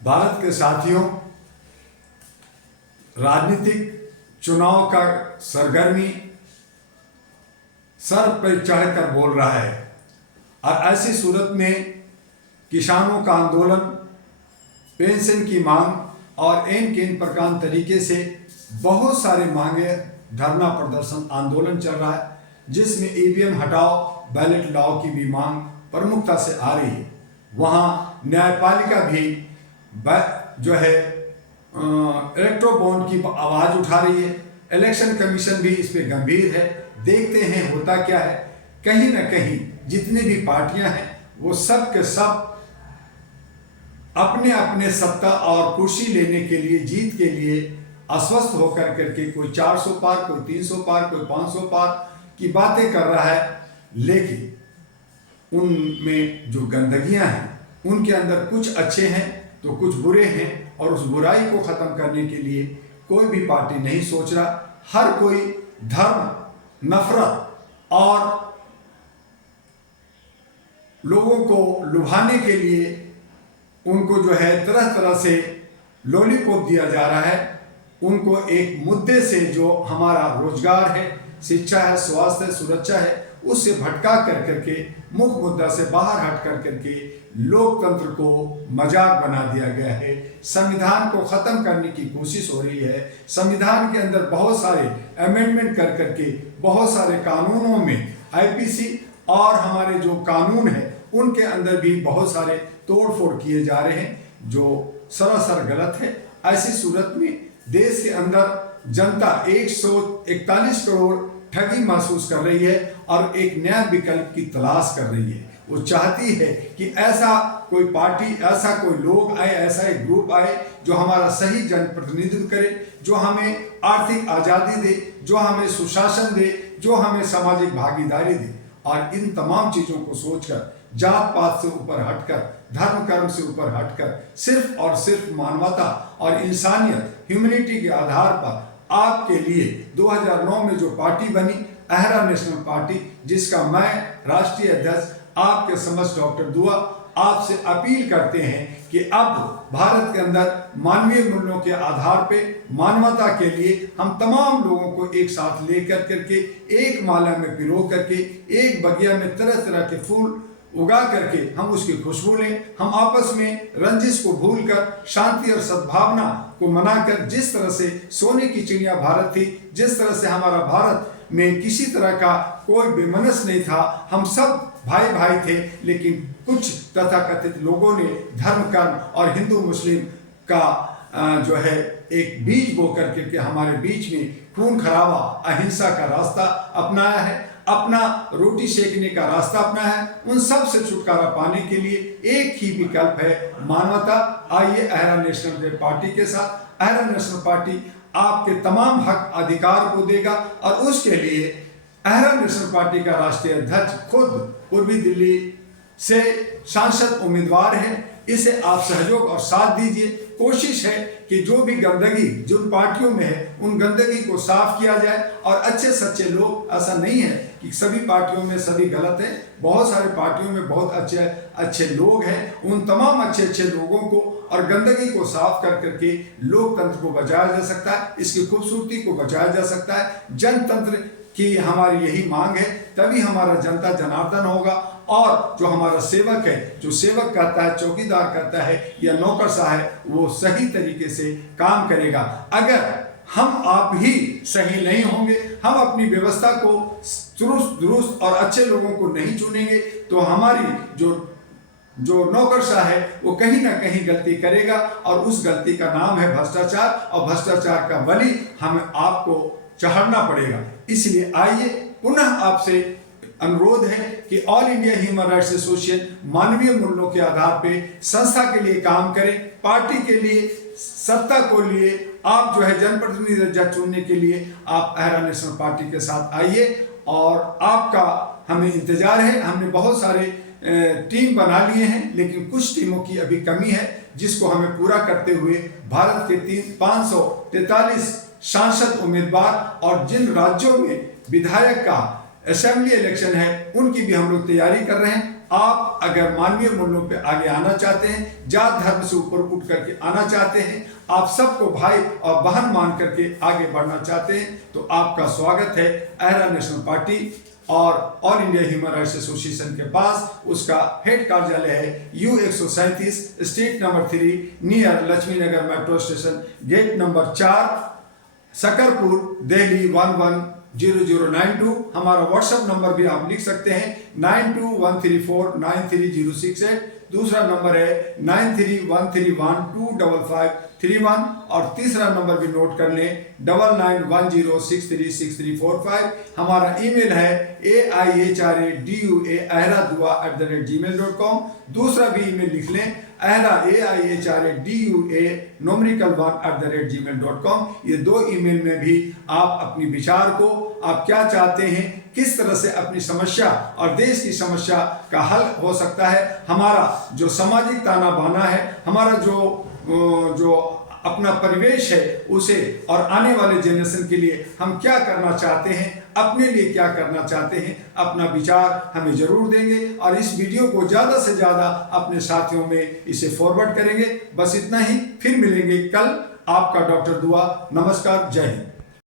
भारत के साथियों, राजनीतिक चुनाव का सरगर्मी सर पर चढ़कर बोल रहा है और ऐसी सूरत में किसानों का आंदोलन, पेंशन की मांग और एन के इन प्रकार तरीके से बहुत सारे मांगे, धरना प्रदर्शन आंदोलन चल रहा है, जिसमें ईवीएम हटाओ, बैलेट लाओ की भी मांग प्रमुखता से आ रही है। वहाँ न्यायपालिका भी जो है इलेक्ट्रो बॉन्ड की आवाज़ उठा रही है। इलेक्शन कमीशन भी इस पे गंभीर है। देखते हैं होता क्या है। कहीं ना कहीं जितनी भी पार्टियां हैं वो सब के सब अपने अपने सत्ता और कुर्सी लेने के लिए, जीत के लिए अस्वस्थ होकर करके कोई 400 पार, कोई 300 पार, कोई 500 पार की बातें कर रहा है। लेकिन उनमें जो गंदगियां हैं उनके अंदर कुछ अच्छे हैं तो कुछ बुरे हैं, और उस बुराई को ख़त्म करने के लिए कोई भी पार्टी नहीं सोच रहा। हर कोई धर्म, नफरत और लोगों को लुभाने के लिए उनको जो है तरह तरह से लॉलीपॉप दिया जा रहा है। उनको एक मुद्दे से, जो हमारा रोजगार है, शिक्षा है, स्वास्थ्य है, सुरक्षा है, उससे भटका कर करके, मुख्य मुद्दा से बाहर हट कर करके लोकतंत्र को मजाक बना दिया गया है। संविधान को खत्म करने की कोशिश हो रही है। संविधान के अंदर बहुत सारे अमेंडमेंट कर करके बहुत सारे कानूनों में, आईपीसी और हमारे जो कानून है उनके अंदर भी बहुत सारे तोड़फोड़ किए जा रहे हैं, जो सरासर गलत है। ऐसी सूरत में देश के अंदर जनता 141 करोड़ ठगी महसूस कर रही है और एक नया विकल्प की तलाश कर रही है। वो चाहती है कि ऐसा कोई पार्टी, ऐसा कोई लोग आए, ऐसा एक ग्रुप आए जो हमारा सही जनप्रतिनिधित्व करे, जो हमें आर्थिक आज़ादी दे, जो हमें सुशासन दे, जो हमें सामाजिक भागीदारी दे। और इन तमाम चीज़ों को सोचकर, जात पात से ऊपर हटकर, धर्म कर्म से ऊपर हटकर, सिर्फ और सिर्फ मानवता और इंसानियत, ह्यूमैनिटी के आधार पर आपके लिए 2009 में जो पार्टी बनी, अहरा नेशनल पार्टी, जिसका मैं राष्ट्रीय अध्यक्ष आपके समक्ष डॉक्टर दुआ आपसे अपील करते हैं कि अब भारत के अंदर मानवीय मूल्यों के आधार पे, मानवता के लिए हम तमाम लोगों को एक साथ लेकर करके, एक माला में पिरो करके, एक बगिया में तरह तरह के फूल उगा करके हम उसकी खुशबू लें। हम आपस में रंजिश को भूलकर शांति और सद्भावना को मनाकर, जिस तरह से सोने की चिड़िया भारत थी, जिस तरह से हमारा भारत में किसी तरह का कोई बेमनस नहीं था, हम सब भाई भाई थे, लेकिन कुछ तथाकथित लोगों ने धर्म कर्म और हिंदू मुस्लिम का जो है एक बीज बो करके हमारे बीच में खून खराबा, अहिंसा का रास्ता अपनाया है, अपना रोटी सेकने का रास्ता अपनाया है। उन सब से छुटकारा पाने के लिए एक ही विकल्प है, मानवता। आइए अहरा नेशनल पार्टी के साथ। अहरा नेशनल पार्टी आपके तमाम हक अधिकार को देगा और उसके लिए अहरा नेशनल पार्टी का राष्ट्रीय अध्यक्ष खुद पूर्वी दिल्ली से सांसद उम्मीदवार है। इसे आप सहयोग और साथ दीजिए। कोशिश है कि जो भी गंदगी जिन पार्टियों में है उन गंदगी को साफ किया जाए, और अच्छे सच्चे लोग, ऐसा नहीं है कि सभी पार्टियों में सभी गलत हैं, बहुत सारे पार्टियों में बहुत अच्छे अच्छे लोग हैं। उन तमाम अच्छे अच्छे लोगों को और गंदगी को साफ कर करके लोकतंत्र को बचाया जा सकता है, इसकी खूबसूरती को बचाया जा सकता है। जनतंत्र की हमारी यही मांग है, तभी हमारा जनता जनार्दन होगा। और जो हमारा सेवक है, जो सेवक करता है, चौकीदार करता है या नौकरशाह है, वो सही तरीके से काम करेगा। अगर हम आप ही सही नहीं होंगे, हम अपनी व्यवस्था को चुरुस्त दुरुस्त और अच्छे लोगों को नहीं चुनेंगे, तो हमारी जो नौकरशाह है वो कहीं ना कहीं गलती करेगा, और उस गलती का नाम है भ्रष्टाचार, और भ्रष्टाचार का बलि हमें आपको चढ़ना पड़ेगा। इसलिए आइए, पुनः आपसे अनुरोध है कि all India human rights association मानवीय मूल्यों के आधार पे संस्था के लिए काम करें, पार्टी के लिए, सत्ता को लिए। आप जो है जनप्रतिनिधि चुनने के लिए आप अहरा नेशनल पार्टी के साथ आइए, और आपका हमें इंतजार है। हमने बहुत सारे टीम बना लिए हैं, लेकिन कुछ टीमों की अभी कमी है, जिसको हमें पूरा करते हुए भारत के 543 सांसद उम्मीदवार और जिन राज्यों में विधायक का असेंबली इलेक्शन है उनकी भी हम लोग तैयारी कर रहे हैं। आप अगर मानवीय मूल्यों पे आगे आना चाहते हैं, जात धर्म से ऊपर उठ करके आना चाहते हैं, आप सबको भाई और बहन मान करके आगे बढ़ना चाहते हैं, तो आपका स्वागत है अहरा नेशनल पार्टी और all India human rights association के पास। उसका हेड कार्यालय है U137 street number 3 near Lakshmi Nagar metro station, gate number 4, Shakarpur, Delhi 110092। हमारा व्हाट्सएप नंबर भी आप लिख सकते हैं 9213493068। दूसरा नंबर है 9313125531 और तीसरा नंबर भी नोट कर लें 9910636345। हमारा ईमेल है aihradu@gmail.com। दूसरा भी ईमेल लिख लें aihradu@gmail.com। ये दो ईमेल में भी आप अपनी विचार को, आप क्या चाहते हैं, किस तरह से अपनी समस्या और देश की समस्या का हल हो सकता है, हमारा जो सामाजिक ताना बाना है, हमारा जो अपना परिवेश है उसे और आने वाले जनरेशन के लिए हम क्या करना चाहते हैं, अपने लिए क्या करना चाहते हैं, अपना विचार हमें जरूर देंगे और इस वीडियो को ज़्यादा से ज़्यादा अपने साथियों में इसे फॉरवर्ड करेंगे। बस इतना ही, फिर मिलेंगे कल। आपका डॉक्टर दुआ। नमस्कार, जय हिंद।